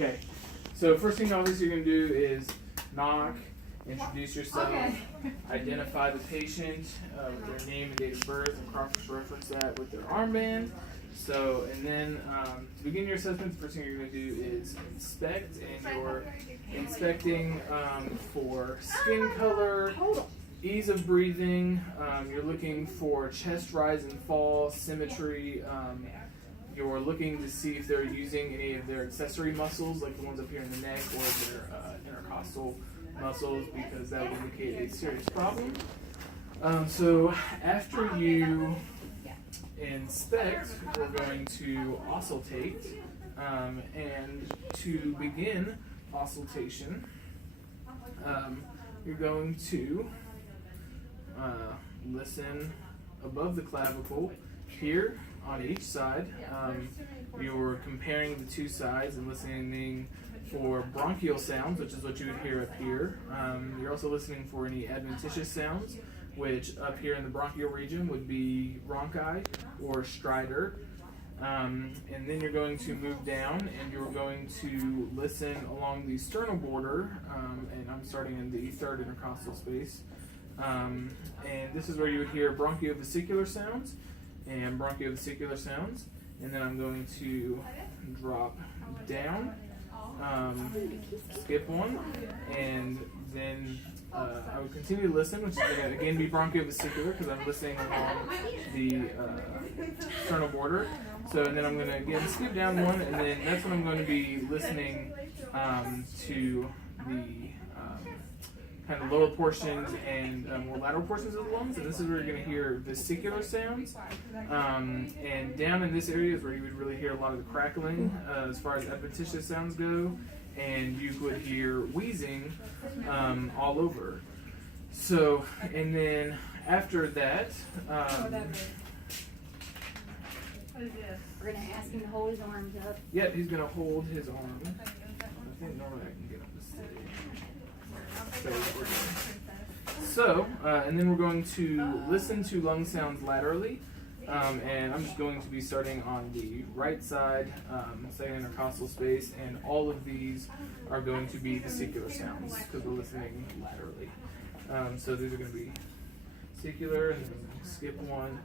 Okay. So first thing obviously you're going to do is knock, introduce yourself, identify the patient with their name and date of birth, and cross-reference that with their armband. So, and then to begin your assessment, the first thing you're going to do is inspect, and you're inspecting for skin color, ease of breathing. You're looking for chest rise and fall, symmetry. You're looking to see if they're using any of their accessory muscles, like the ones up here in the neck, or their intercostal muscles, because that would indicate a serious problem. So after you inspect, we're going to auscultate, and to begin auscultation, you're going to listen above the clavicle here on each side. You're comparing the two sides and listening for bronchial sounds, which is what you would hear up here. You're also listening for any adventitious sounds, which up here in the bronchial region would be bronchi or stridor. And then you're going to move down, and you're going to listen along the sternal border, and I'm starting in the third intercostal space. And this is where you would hear bronchiovesicular sounds and bronchiovesicular sounds. And then I'm going to drop down, skip one, and then I would continue to listen, which is going to again be bronchiovesicular because I'm listening along the sternal border. So, and then I'm going to again skip down one, and then that's when I'm going to be listening to the kind of lower portions and more lateral portions of the lungs, and this is where you're going to hear vesicular sounds. And down in this area is where you would really hear a lot of the crackling as far as adventitious sounds go, and you would hear wheezing all over. So, and then after that, we're going to ask him to hold his arms up. Yeah, he's going to hold his arm. I think normally I can get up to stay. So, and then we're going to listen to lung sounds laterally, and I'm just going to be starting on the right side, second intercostal space, and all of these are going to be vesicular sounds because we're listening laterally. So these are going to be vesicular, and then skip one,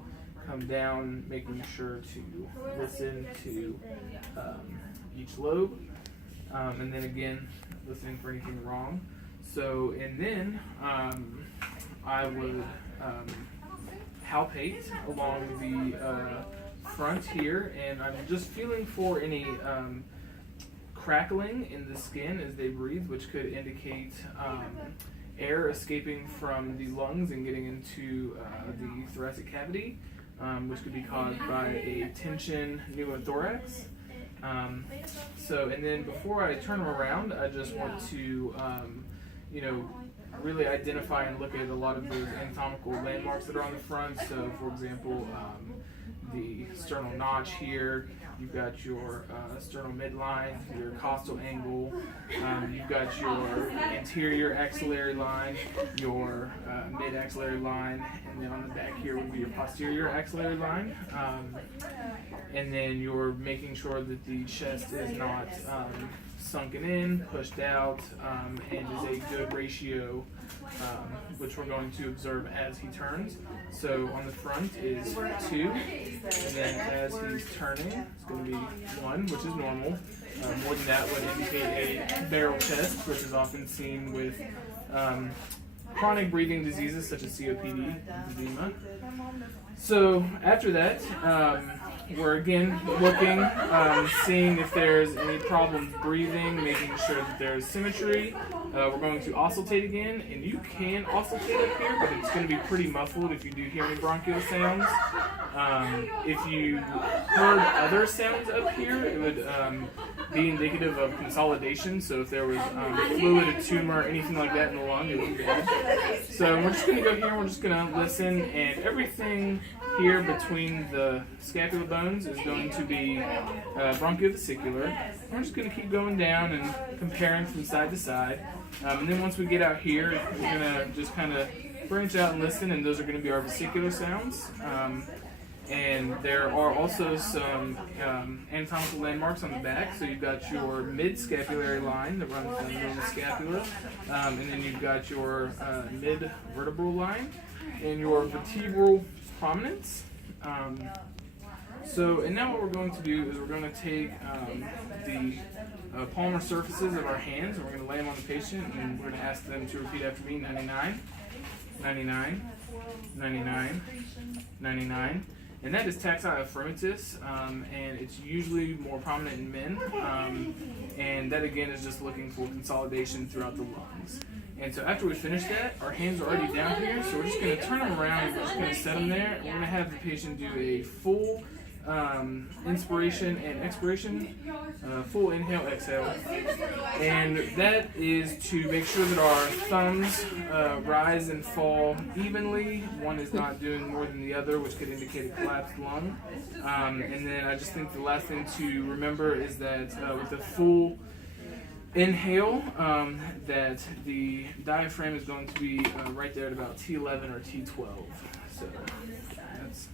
come down, making sure to listen to each lobe, and then again, listening for anything wrong. So, and then I would palpate along the front here, and I'm just feeling for any crackling in the skin as they breathe, which could indicate air escaping from the lungs and getting into the thoracic cavity, which could be caused by a tension pneumothorax. So, and then before I turn them around, I just want to really identify and look at a lot of those anatomical landmarks that are on the front. So, for example, the sternal notch here, you've got your sternal midline, your costal angle, you've got your anterior axillary line, your mid-axillary line, and then on the back here would be your posterior axillary line. And then you're making sure that the chest is not sunken in, pushed out, and is a good ratio, which we're going to observe as he turns. So on the front is 2, and then as he's turning, it's going to be 1, which is normal. More than that would indicate a barrel chest, which is often seen with chronic breathing diseases such as COPD, emphysema. So after that, we're again looking, seeing if there's any problems breathing, making sure that there's symmetry. We're going to auscultate again, and you can auscultate up here, but it's going to be pretty muffled if you do hear any bronchial sounds. If you heard other sounds up here, it would be indicative of consolidation. So if there was fluid, a tumor, anything like that in the lung, it would be bad. So we're just going to go here, we're just going to listen, and everything here between the scapula bones is going to be bronchiovesicular. We're just going to keep going down and comparing from side to side. And then once we get out here, we're going to just kind of branch out and listen, and those are going to be our vesicular sounds. And there are also some anatomical landmarks on the back. So you've got your mid-scapulary line that runs down the middle of the scapula, and then you've got your mid-vertebral line and your vertebral prominence. And now what we're going to do is we're going to take the palmar surfaces of our hands, and we're going to lay them on the patient, and we're going to ask them to repeat after me: 99, 99, 99, 99. And that is taxi affirmatus, and it's usually more prominent in men. And that again is just looking for consolidation throughout the lungs. And so after we finish that, our hands are already down here, so we're just going to turn them around and we're just going to set them there. And we're going to have the patient do a full inspiration and expiration, full inhale, exhale. And that is to make sure that our thumbs rise and fall evenly. One is not doing more than the other, which could indicate a collapsed lung. And then I just think the last thing to remember is that with the full inhale, that the diaphragm is going to be right there at about T11 or T12. So that's